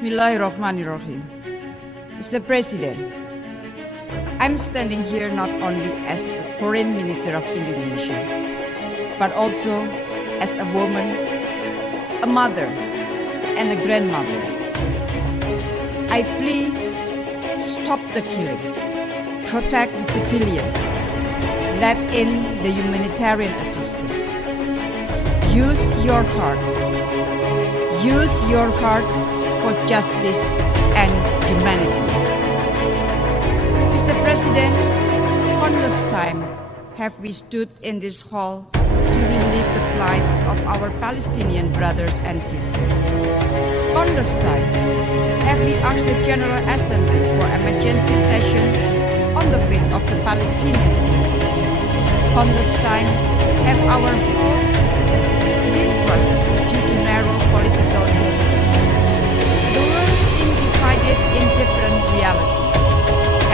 Bismillahirrahmanirrahim. Mr. President, I'm standing here not only as the Foreign Minister of Indonesia, but also as a woman, a mother, and a grandmother. I plead, stop the killing, protect the civilian, let in the humanitarian assistance. Use your heart. Use your heart for justice and humanity. Mr. President, countless times have we stood in this hall to relieve the plight of our Palestinian brothers and sisters. Countless times have we asked the General Assembly for emergency session on the fate of the Palestinian people. Countless times have our hall been crushed due to narrow political interests. The world seems divided in different realities,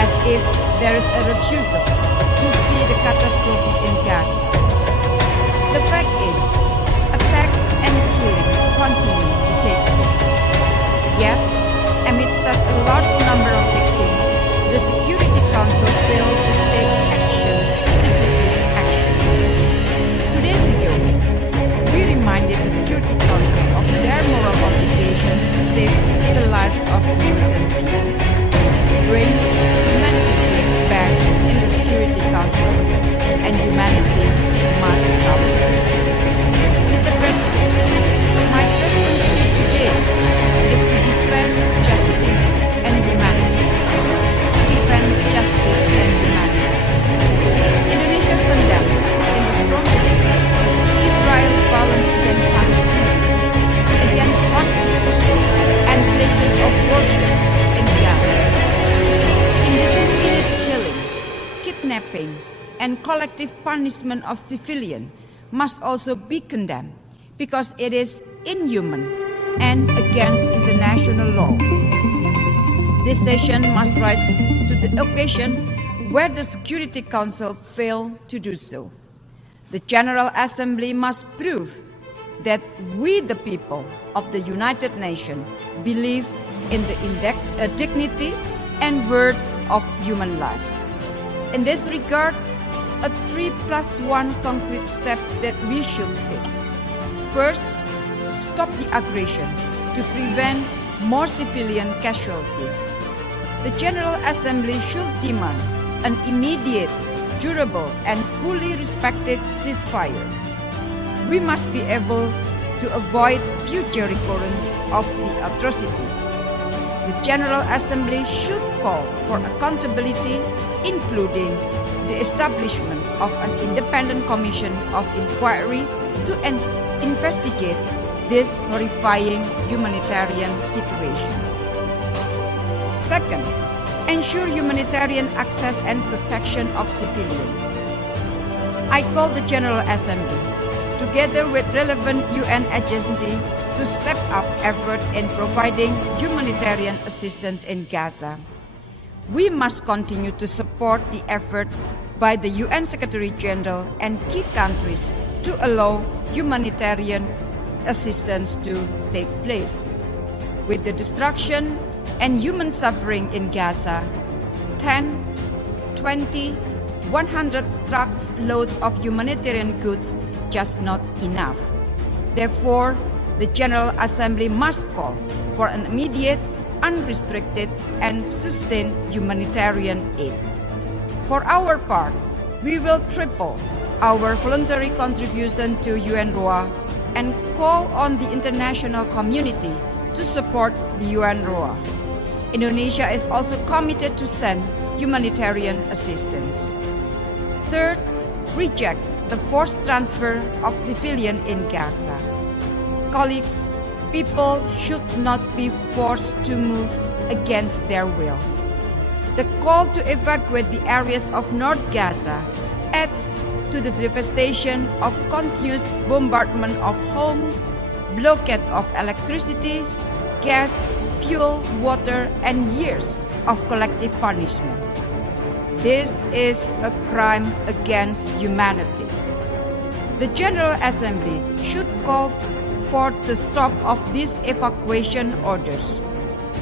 as if there is a refusal to see the catastrophe in Gaza. The fact is, attacks and killings continue to take place. Yet, amid such a large number of victims, the Security Council failed to take decisive action. 2 days ago, we reminded the Security Council of their moral obligation to save the lives of innocent people. Bring humanity back in the Security Council, and humanity must come first. Mr. President, my presence here today is to defend justice and humanity. To defend justice and humanity. Indonesia condemns, in the strongest terms, Israel's violence against Palestinians, against hospitals and places of worship in Gaza. Indiscriminate killings, kidnapping, and collective punishment of civilians must also be condemned because it is inhuman and against international law. This session must rise to the occasion where the Security Council failed to do so. The General Assembly must prove that we, the people of the United Nations, believe in the dignity and worth of human lives. In this regard, a 3+1 concrete steps that we should take. First, stop the aggression to prevent more civilian casualties. The General Assembly should demand an immediate, durable, and fully respected ceasefire. We must be able to avoid future recurrence of the atrocities. The General Assembly should call for accountability, including the establishment of an independent commission of inquiry to investigate this horrifying humanitarian situation. Second, ensure humanitarian access and protection of civilians. I call the General Assembly, together with relevant UN agencies, to step up efforts in providing humanitarian assistance in Gaza. We must continue to support the effort by the UN Secretary General and key countries to allow humanitarian assistance to take place. With the destruction and human suffering in Gaza, 10, 20, 100 trucks loads of humanitarian goods just not enough. Therefore, the General Assembly must call for an immediate, unrestricted, and sustained humanitarian aid. For our part, we will triple our voluntary contribution to UNRWA and call on the international community to support the UNRWA. Indonesia is also committed to send humanitarian assistance. Third, reject the forced transfer of civilians in Gaza. Colleagues, people should not be forced to move against their will. The call to evacuate the areas of North Gaza adds to the devastation of continuous bombardment of homes, blockade of electricity, gas, fuel, water, and years of collective punishment. This is a crime against humanity. The General Assembly should call for the stop of these evacuation orders.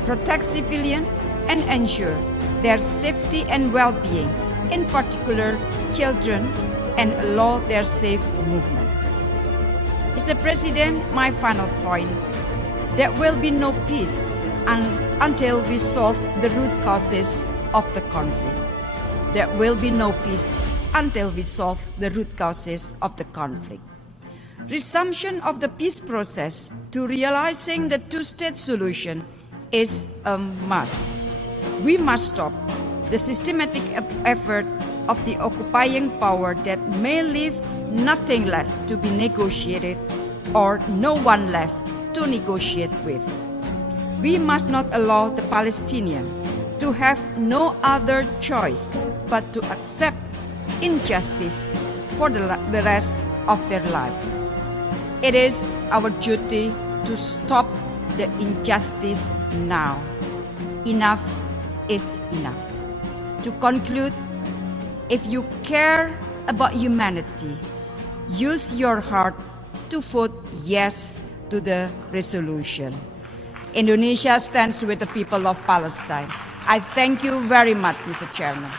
protect civilians, and ensure their safety and well-being, in particular children, and allow their safe movement. Mr. President, my final point: there will be no peace until we solve the root causes of the conflict. There will be no peace until we solve the root causes of the conflict. Resumption of the peace process to realizing the two-state solution is a must. We must stop the systematic effort of the occupying power that may leave nothing left to be negotiated or no one left to negotiate with. We must not allow the Palestinians to have no other choice but to accept injustice for the rest of their lives. It is our duty to stop the injustice now. Enough is enough. To conclude, if you care about humanity, use your heart to vote yes to the resolution. Indonesia stands with the people of Palestine. I thank you very much, Mr. Chairman.